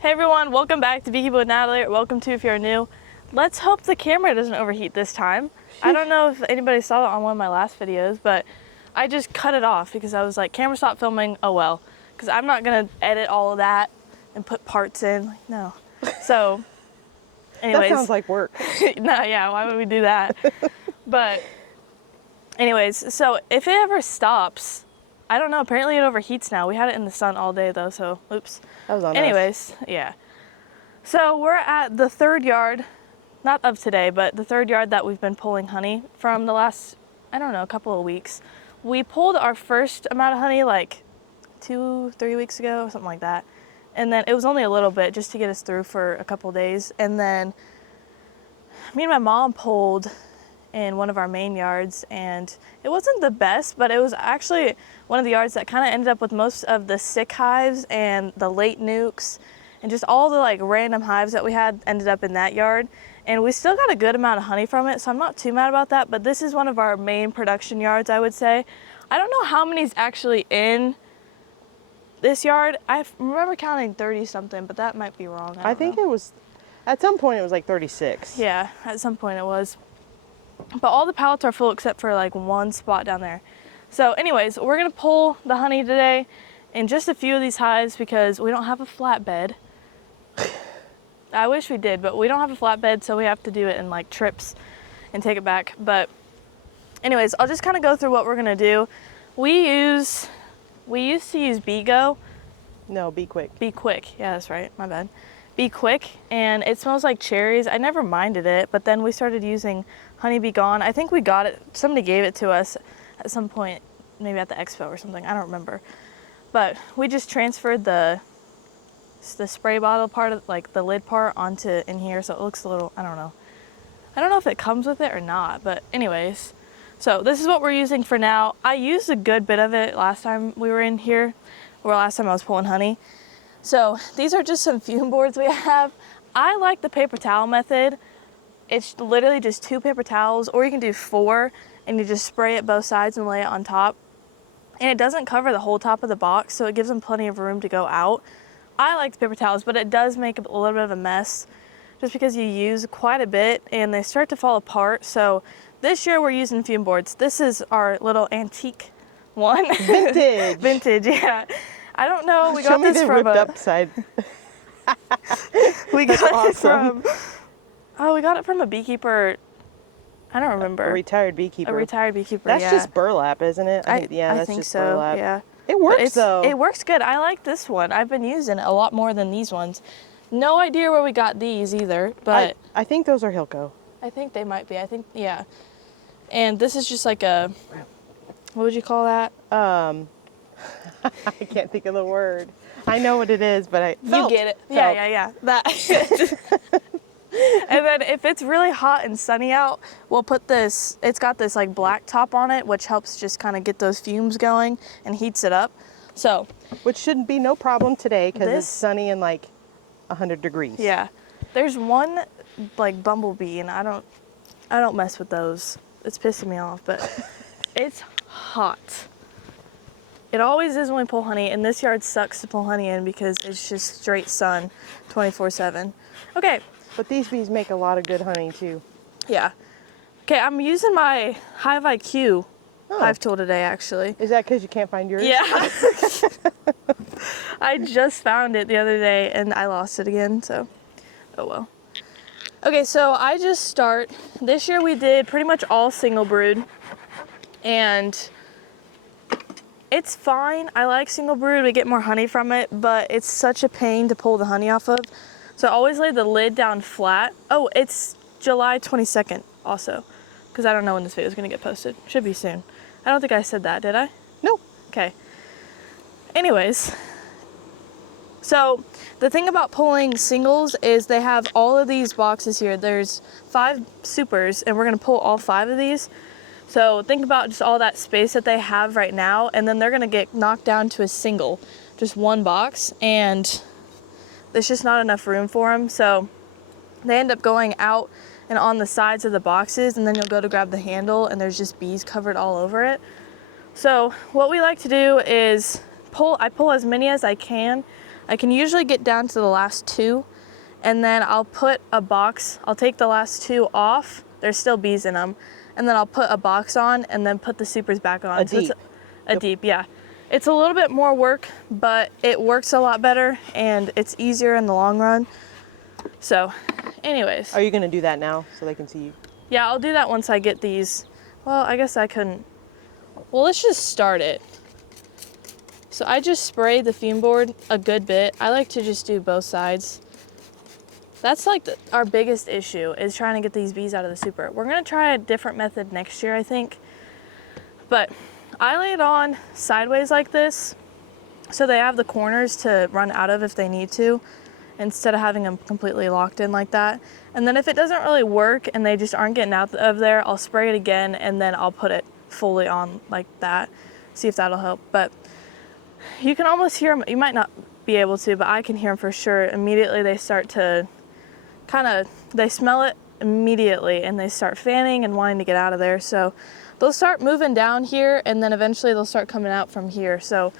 Hey everyone, welcome back to Beekeeping with Natalie, or welcome to if you're new. Let's hope the camera doesn't overheat this time. I don't know if anybody saw it on one of my last videos, but I just cut it off because I was like, camera stopped filming, oh well. Because I'm not gonna edit all of that and put parts in, like, no. So, anyways. That sounds like work. No, yeah, why would we do that? But, anyways, so if it ever stops, I don't know, apparently it overheats now. We had it in the sun all day though, so oops. That was on Anyways, yeah. So we're at the third yard, not of today, but the third yard that we've been pulling honey from the last, I don't know, a couple of weeks. We pulled our first amount of honey like 2-3 weeks ago, something like that. And then it was only a little bit just to get us through for a couple of days. And then me and my mom pulled in one of our main yards, and it wasn't the best, but it was actually one of the yards that kind of ended up with most of the sick hives and the late nukes and just all the like random hives that we had ended up in that yard. And we still got a good amount of honey from it, so I'm not too mad about that, but this is one of our main production yards, I would say. I don't know how many's actually in this yard. I remember counting 30 something, but that might be wrong. I think it was, at some point it was like 36. Yeah, at some point it was. But all the pallets are full except for like one spot down there. So anyways, we're gonna pull the honey today in just a few of these hives because we don't have a flatbed. I wish we did, but we don't have a flatbed, so we have to do it in like trips and take it back. But anyways, I'll just kind of go through what we're gonna do. We used to use Bee Go. No, Be Quick. Be Quick, yeah, that's right, my bad. Be Quick, and it smells like cherries. I never minded it, but then we started using Honey Be Gone. I think we got it, somebody gave it to us at some point, maybe at the expo or something, I don't remember. But we just transferred the spray bottle part of, like the lid part onto in here, so it looks a little, I don't know if it comes with it or not, but anyways. So this is what we're using for now. I used a good bit of it last time we were in here, or last time I was pulling honey. So these are just some fume boards we have. I like the paper towel method. It's literally just 2 paper towels, or you can do 4 and you just spray it both sides and lay it on top. And it doesn't cover the whole top of the box, so it gives them plenty of room to go out. I like the paper towels, but it does make a little bit of a mess just because you use quite a bit and they start to fall apart. So this year we're using fume boards. This is our little antique one. Vintage. Vintage, yeah. I don't know. We Show got me this the from ripped a. up side. We got That's it from. awesome. Oh, we got it from a beekeeper. I don't remember. A retired beekeeper. A retired beekeeper. That's yeah. just burlap, isn't it? I that's think just so. burlap. Yeah. It But works though. It works good. I like this one. I've been using it a lot more than these ones. No idea where we got these either, but I think those are Hilco. I think they might be. I think, yeah. And this is just like a, what would you call that? I can't think of the word. I know what it is, but You get it. Felt. Yeah. That. And then if it's really hot and sunny out, we'll put this, it's got this like black top on it, which helps just kind of get those fumes going and heats it up. So. Which shouldn't be no problem today because This- it's sunny and like 100 degrees. Yeah. There's one like bumblebee, and I don't mess with those. It's pissing me off, but it's hot. It always is when we pull honey, and this yard sucks to pull honey in because it's just straight sun 24/7. Okay. But these bees make a lot of good honey too. Yeah. Okay, I'm using my Hive IQ hive tool today, actually. Is that because you can't find yours? Yeah. I just found it the other day and I lost it again, so oh well. Okay, so I just start. This year we did pretty much all single brood, and it's fine. I like single brood. We get more honey from it, but it's such a pain to pull the honey off of. So I always lay the lid down flat. Oh, it's July 22nd also, because I don't know when this video is going to get posted. Should be soon. I don't think I said that, did I? No. Okay. Anyways, so the thing about pulling singles is they have all of these boxes here. There's 5 supers, and we're going to pull all 5 of these. So think about just all that space that they have right now, and then they're going to get knocked down to a single, just one box, and there's just not enough room for them. So they end up going out and on the sides of the boxes, and then you'll go to grab the handle and there's just bees covered all over it. So what we like to do is I pull as many as I can. I can usually get down to the last 2, and then I'll put a box. I'll take the last 2 off. There's still bees in them. And then I'll put a box on and then put the supers back on. Deep. It's a deep, yeah. It's a little bit more work, but it works a lot better and it's easier in the long run. So, anyways. Are you going to do that now so they can see you? Yeah, I'll do that once I get these. Well, I guess I couldn't. Well, let's just start it. So I just sprayed the fume board a good bit. I like to just do both sides. That's like our biggest issue is trying to get these bees out of the super. We're gonna try a different method next year, I think. But I lay it on sideways like this so they have the corners to run out of if they need to, instead of having them completely locked in like that. And then if it doesn't really work and they just aren't getting out of there, I'll spray it again and then I'll put it fully on like that. See if that'll help. But you can almost hear them. You might not be able to, but I can hear them for sure. Immediately they start to they smell it immediately and they start fanning and wanting to get out of there. So they'll start moving down here and then eventually they'll start coming out from here. So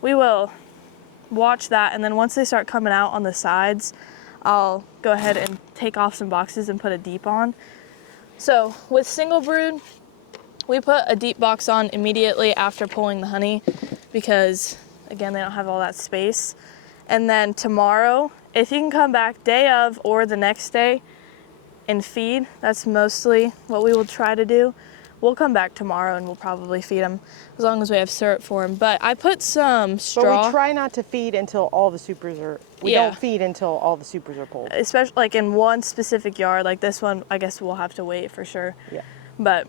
we will watch that, and then once they start coming out on the sides, I'll go ahead and take off some boxes and put a deep on. So with single brood, we put a deep box on immediately after pulling the honey because, again, they don't have all that space. And then tomorrow, if you can come back day of or the next day and feed, that's mostly what we will try to do. We'll come back tomorrow and we'll probably feed them as long as we have syrup for them. But I put some straw. But we try not to feed until all the supers are, we don't feed until all the supers are pulled. Especially like in one specific yard, like this one, I guess we'll have to wait for sure. Yeah. But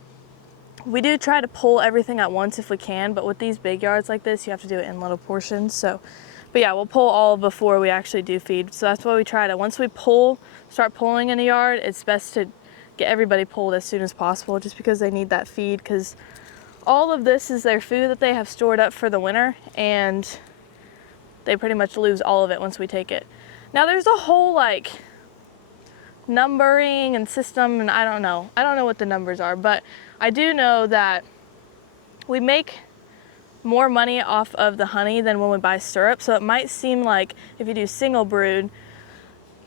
we do try to pull everything at once if we can, but with these big yards like this, you have to do it in little portions. So, but yeah, we'll pull all before we actually do feed. So that's why we try to, once we start pulling in a yard, it's best to get everybody pulled as soon as possible just because they need that feed, because all of this is their food that they have stored up for the winter and they pretty much lose all of it once we take it. Now there's a whole like numbering and system, and I don't know what the numbers are, but I do know that we make more money off of the honey than when we buy syrup. So it might seem like if you do single brood,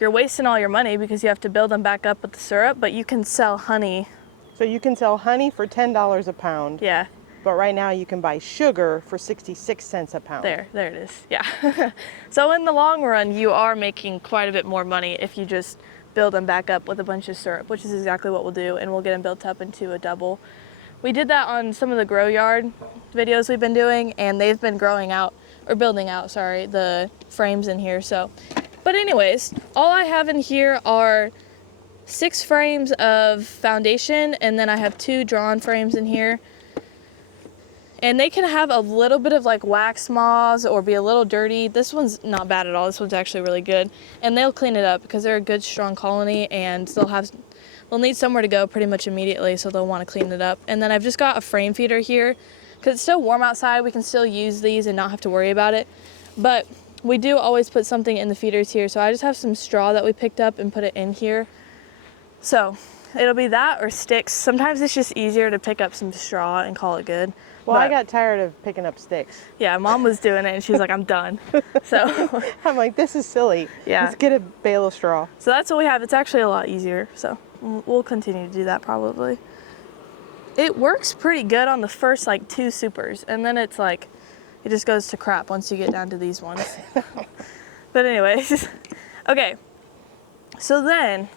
you're wasting all your money because you have to build them back up with the syrup, but you can sell honey. So you can sell honey for $10 a pound. Yeah. But right now you can buy sugar for 66 cents a pound. There it is. Yeah. So in the long run, you are making quite a bit more money if you just build them back up with a bunch of syrup, which is exactly what we'll do, and we'll get them built up into a double. We did that on some of the grow yard videos we've been doing, and they've been building out, the frames in here. So, but anyways, all I have in here are 6 frames of foundation, and then I have 2 drawn frames in here. And they can have a little bit of like wax moths or be a little dirty. This one's not bad at all. This one's actually really good. And they'll clean it up because they're a good, strong colony, and they'll need somewhere to go pretty much immediately, so they'll want to clean it up. And then I've just got a frame feeder here because it's still warm outside. We can still use these and not have to worry about it. But we do always put something in the feeders here. So I just have some straw that we picked up and put it in here. So it'll be that or sticks. Sometimes it's just easier to pick up some straw and call it good. Well, I got tired of picking up sticks. Yeah, Mom was doing it and she was like, I'm done. So I'm like, this is silly. Yeah. Let's get a bale of straw. So that's what we have. It's actually a lot easier. So we'll continue to do that probably. It works pretty good on the first like 2 supers, and then it's like, it just goes to crap once you get down to these ones. But anyways, okay. So then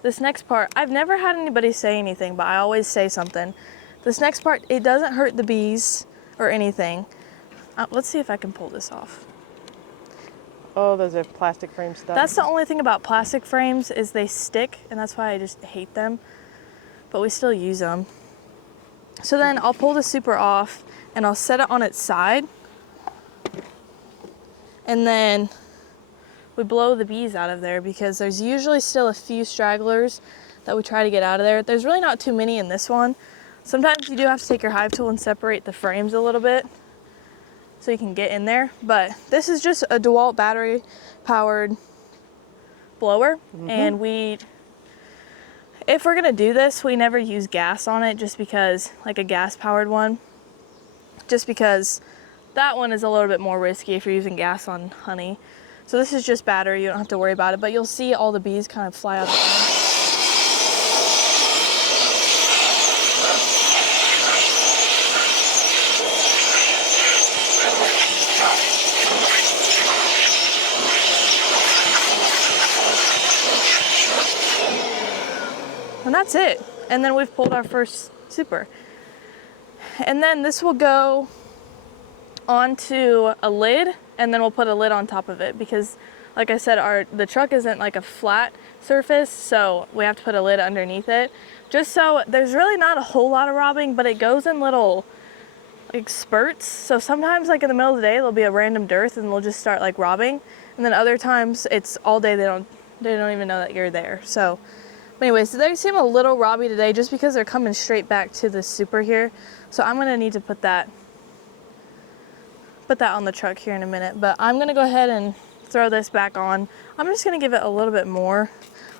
this next part, I've never had anybody say anything, but I always say something. This next part, it doesn't hurt the bees or anything. Let's see if I can pull this off. Oh, those are plastic frame stuff. That's the only thing about plastic frames is they stick, and that's why I just hate them. But we still use them. So then I'll pull the super off and I'll set it on its side. And then we blow the bees out of there because there's usually still a few stragglers that we try to get out of there. There's really not too many in this one. Sometimes you do have to take your hive tool and separate the frames a little bit so you can get in there. But this is just a DeWalt battery powered blower. And if we're gonna do this, we never use gas on it, just because, like a gas powered one, just because that one is a little bit more risky if you're using gas on honey. So this is just battery, you don't have to worry about it, but you'll see all the bees kind of fly out the end. And that's it. And then we've pulled our first super. And then this will go onto a lid, and then we'll put a lid on top of it because, like I said, the truck isn't like a flat surface, so we have to put a lid underneath it. Just so there's really not a whole lot of robbing, but it goes in little like spurts. So sometimes like in the middle of the day there'll be a random dearth and they'll just start like robbing, and then other times it's all day they don't even know that you're there. So anyways, so they seem a little robby today just because they're coming straight back to the super here. So I'm gonna need to put that on the truck here in a minute, but I'm gonna go ahead and throw this back on. I'm just gonna give it a little bit more.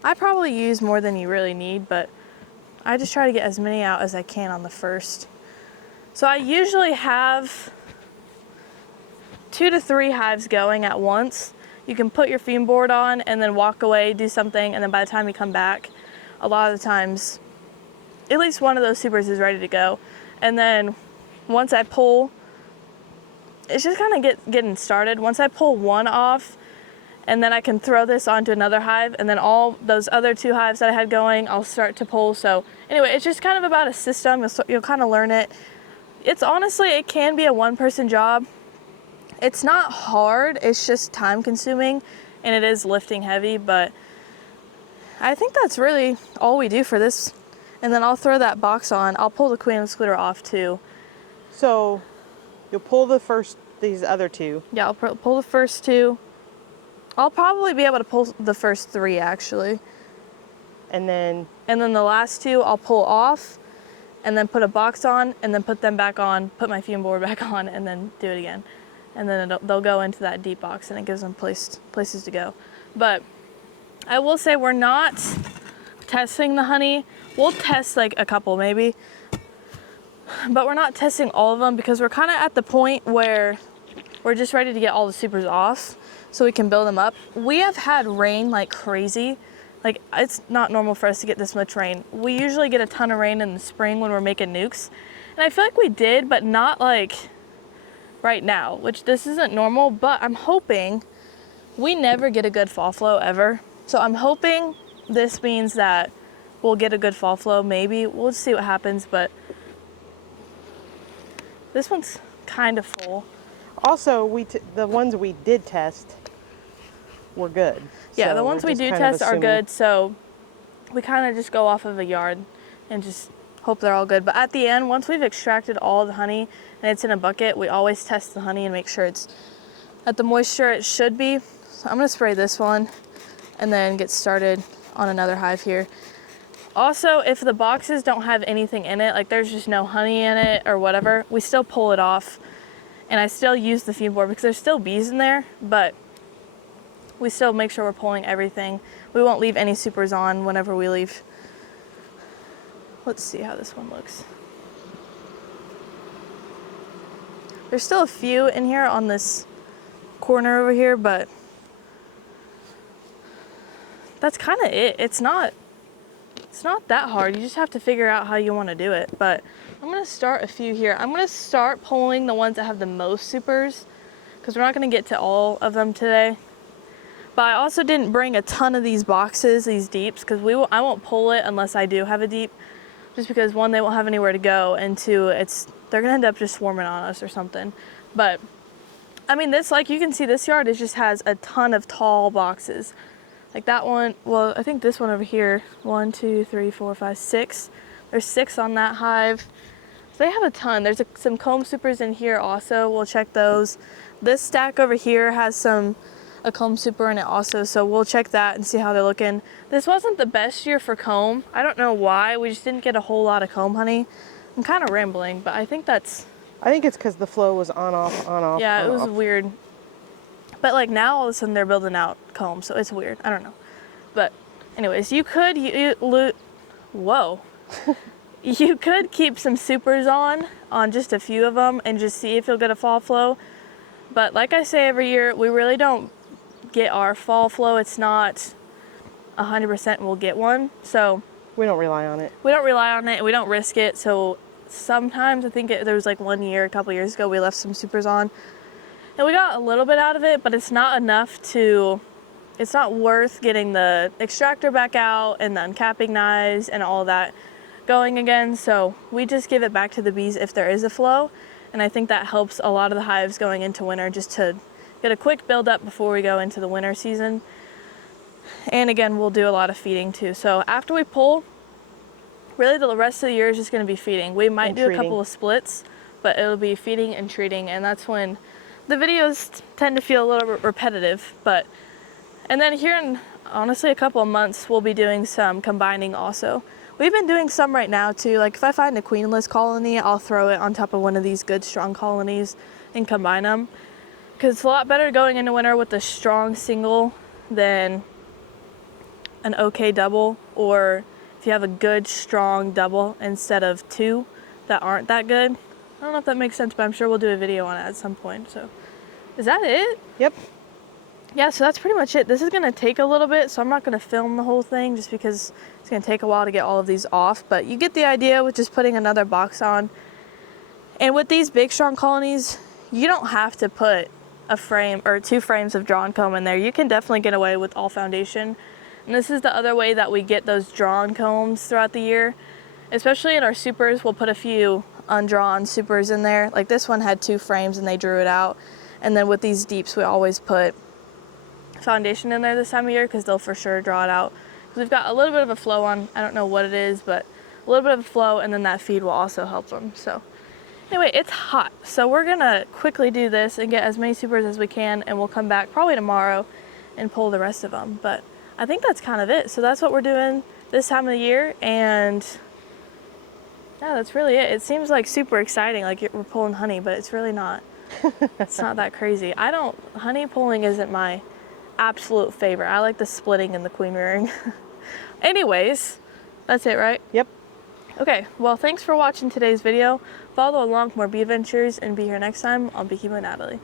I probably use more than you really need, but I just try to get as many out as I can on the first. So I usually have 2 to 3 hives going at once. You can put your fume board on and then walk away, do something, and then by the time you come back, a lot of the times, at least one of those supers is ready to go. And then once I pull, it's just kind of getting started. Once I pull one off, and then I can throw this onto another hive, and then all those other 2 hives that I had going, I'll start to pull. So anyway, it's just kind of about a system. You'll kind of learn it. It's honestly, it can be a one-person job. It's not hard, it's just time consuming, and it is lifting heavy, but I think that's really all we do for this. And then I'll throw that box on. I'll pull the queen excluder off too. So you'll pull these other 2. Yeah, I'll pull the first 2. I'll probably be able to pull the first 3 actually. And then the last 2 I'll pull off and then put a box on and then put them back on, put my fume board back on, and then do it again. And then they'll go into that deep box and it gives them places to go. But I will say we're not testing the honey. We'll test like a couple maybe, but we're not testing all of them because we're kind of at the point where we're just ready to get all the supers off so we can build them up. We have had rain like crazy. Like, it's not normal for us to get this much rain. We usually get a ton of rain in the spring when we're making nukes. And I feel like we did, but not like right now, which this isn't normal, but I'm hoping we never get a good fall flow ever. So I'm hoping this means that we'll get a good fall flow, maybe. We'll just see what happens, but this one's kind of full. Also, the ones we did test were good. Yeah, So the ones we do test are good, so we kind of just go off of a yard and just hope they're all good. But at the end, once we've extracted all the honey and it's in a bucket, we always test the honey and make sure it's at the moisture it should be. So I'm gonna spray this one and then get started on another hive here. Also, if the boxes don't have anything in it, like there's just no honey in it or whatever, we still pull it off. And I still use the fume board because there's still bees in there, but we still make sure we're pulling everything. We won't leave any supers on whenever we leave. Let's see how this one looks. There's still a few in here on this corner over here, but that's kind of it. It's not that hard. You just have to figure out how you want to do it. But I'm gonna start a few here. I'm gonna start pulling the ones that have the most supers because we're not gonna get to all of them today. But I also didn't bring a ton of these boxes, these deeps, because I won't pull it unless I do have a deep. Just because 1, they won't have anywhere to go, and 2, they're gonna end up just swarming on us or something. But I mean, this, like you can see, this yard just has a ton of tall boxes. Like that one, well, I think this one over here, 1, 2, 3, 4, 5, 6. There's 6 on that hive. So they have a ton. There's some comb supers in here also. We'll check those. This stack over here has a comb super in it also, so we'll check that and see how they're looking. This wasn't the best year for comb. I don't know why. We just didn't get a whole lot of comb honey. I'm kind of rambling, but I think it's because the flow was on, off, on, off. Yeah, on, it was off. Weird. But like now all of a sudden they're building out comb, so it's weird. I don't know. But anyways, you could whoa. You could keep some supers on just a few of them and just see if you'll get a fall flow. But like I say every year, we really don't get our fall flow. It's not 100% we'll get one. So We don't rely on it. we don't rely on it and we don't risk it. So sometimes I think there was like 1 year, a couple years ago, we left some supers on and we got a little bit out of it, but it's not enough to, it's not worth getting the extractor back out and the uncapping knives and all that going again. So we just give it back to the bees if there is a flow. And I think that helps a lot of the hives going into winter, just to get a quick build up before we go into the winter season. And again, we'll do a lot of feeding too. So after we pull, really the rest of the year is just going to be feeding. We might do a couple of splits, but it'll be feeding and treating. And that's when the videos tend to feel a little bit repetitive. And then here in honestly a couple of months, we'll be doing some combining also. We've been doing some right now too. Like if I find a queenless colony, I'll throw it on top of one of these good strong colonies and combine them. Because it's a lot better going into winter with a strong single than an okay double, or if you have a good strong double instead of two that aren't that good. I don't know if that makes sense, but I'm sure we'll do a video on it at some point. So is that it? Yep. Yeah, so that's pretty much it. This is going to take a little bit, so I'm not going to film the whole thing just because it's going to take a while to get all of these off. But you get the idea with just putting another box on. And with these big strong colonies, you don't have to put a frame or 2 frames of drawn comb in there. You can definitely get away with all foundation. And this is the other way that we get those drawn combs throughout the year. Especially in our supers, we'll put a few undrawn supers in there. Like this one had 2 frames and they drew it out. And then with these deeps, we always put foundation in there this time of year because they'll for sure draw it out. We've got a little bit of a flow on, I don't know what it is, but a little bit of a flow, and then that feed will also help them. So anyway, it's hot. So we're gonna quickly do this and get as many supers as we can, and we'll come back probably tomorrow and pull the rest of them. But I think that's kind of it. So that's what we're doing this time of the year, and yeah, that's really it. It seems like super exciting, like we're pulling honey, but it's really not. It's not that crazy. Honey pulling isn't my absolute favorite. I like the splitting and the queen rearing. Anyways, that's it, right? Yep. Okay, well, thanks for watching today's video. Follow along for more bee adventures and be here next time on Beekeeping with Natalie.